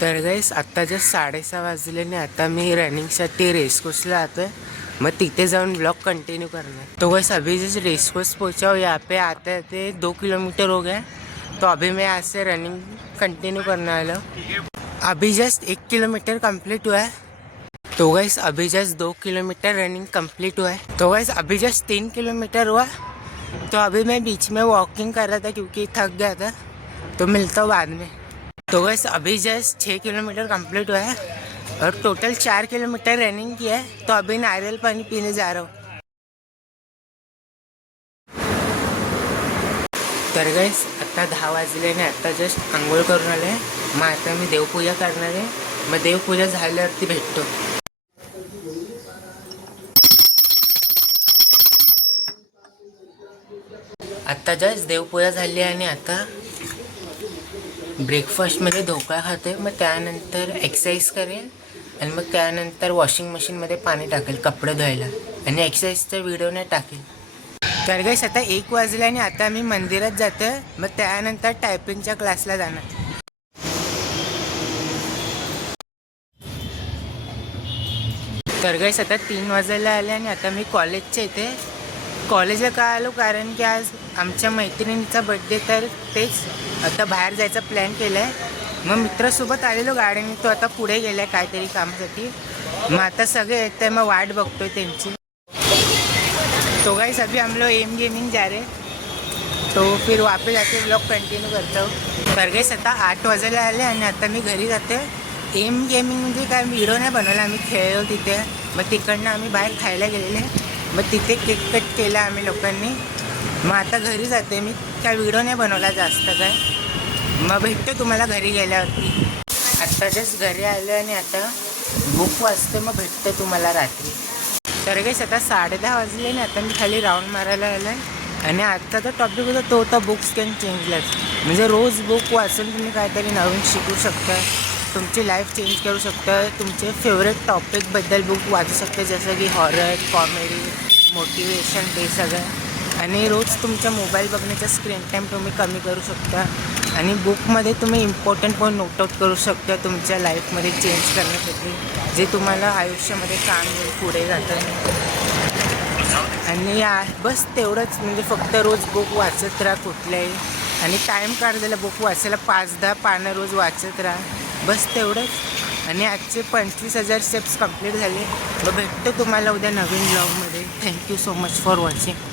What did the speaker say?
तर गाईस आत्ता जस्ट 6:30 वाजले आणि आता मी रनिंगसाठी रेस कोर्सला आतो है। मैं तिथे जाऊन ब्लॉग कंटिन्यू करना है। तो गाइस अभी जैसे रेस कोर्स पहुँचा हूँ, यहाँ पे आते आते 2 किलोमीटर हो गए। तो अभी मैं यहाँ से रनिंग कंटिन्यू करने वाला हूँ। अभी जस्ट 1 किलोमीटर कंप्लीट हुआ है। तो गाइस अभी जस्ट 2 किलोमीटर रनिंग कंप्लीट हुआ है। तो गाइस अभी जस्ट 3 किलोमीटर हुआ। तो अभी मैं बीच में वॉकिंग कर रहा था क्योंकि थक गया था। तो मिलता हूँ बाद में। तो गाइस अभी जस्ट 6 किलोमीटर कंप्लीट हुआ है और टोटल 4 किलोमीटर रनिंग किया है। तो अभी नारियल पानी पीने जा रहा हूँ। तर गाइस आत्ता 10 वाजले आणि आत्ता जस्ट आंघोळ करून आले। मग आता मी देवपूजा करणार आहे। मग देवपूजा झाल्यावरती भेटतो। आत्ता जस्ट देवपूजा झाली आणि आता ब्रेकफास्टमध्ये ढोकळा खाते। मग त्यानंतर एक्सरसाइज करेल आणि मग त्यानंतर वॉशिंग मशीनमध्ये पाणी टाकेल कपडे धुवायला आणि एक्सरसाइजचा व्हिडिओ नाही टाकेल। तर गाइस आता 1 वाजले आणि आता मी मंदिरात जातो। मग त्यानंतर टायपिंगच्या क्लासला जाणार। तर गाइस आता 3 वाजायला आले आणि आता मी कॉलेजच्या इथे कॉलेजला का आलो कारण की आज आमच्या मैत्रिणीचा बड्डे। तर तेच आता बाहेर जायचा प्लॅन केला आहे। मग मित्रासोबत आलेलो गाडीने। तो आता पुढे गेला आहे काहीतरी कामासाठी। मग आता सगळे येत आहे, मग वाट बघतोय त्यांची। तो गाइस अभी हम लोग एम गेमिंग जा रहे। तो फिर वापस जाके ब्लॉग कंटिन्यू करता हूँ। तर गाइस आता 8 वाजायला आले आणि आता मी घरी जाते। एम गेमिंग म्हणजे काय व्हिडिओ नाही बनवला, आम्ही खेळलो तिथे। मग तिकडनं आम्ही बाहेर खायला गेलेले। मग तिथे केक कट केला आम्ही लोकांनी। मग आता घरी जाते मी, काय व्हिडिओ नाही बनवला जास्त काय। मग भेटतो तुम्हाला घरी गेल्यावरती। आत्ता जस्ट घरी आलं आणि आता बुक वाचते। मग भेटते तुम्हाला रात्री। तर गाइस आता 10:30 वाजले आणि आता मी खाली राऊंड मारायला आलो आहे। आणि आत्ताचा टॉपिक होता तो होता बुक्स कॅन चेंज लाईफ। म्हणजे रोज बुक वाचून तुम्ही काहीतरी नवीन शिकू शकता, तुमची लाईफ चेंज करू शकता। तुमचे फेवरेट टॉपिकबद्दल बुक वाचू शकता, जसं की हॉरर, कॉमेडी, मोटिवेशन, ते सगळं। आणि रोज तुमच्या मोबाईल बघण्याचा स्क्रीन टाईम तुम्ही कमी करू शकता। आणि बुकमध्ये तुम्ही इम्पॉर्टंट पॉईंट नोट आउट करू शकता तुमच्या लाईफमध्ये चेंज करण्यासाठी, जे तुम्हाला आयुष्यामध्ये काम येईल पुढे जातं। आणि बस तेवढंच, म्हणजे फक्त रोज बुक वाचत राहा कुठल्याही। आणि टाईम काढलेला बुक वाचायला 5-10 पानं रोज वाचत राहा, बस तेवढंच। आणि आजचे 25,000 स्टेप्स कंप्लीट झाले। मग भेटतो तुम्हाला उद्या नवीन ब्लॉगमध्ये। Thank you so much for watching.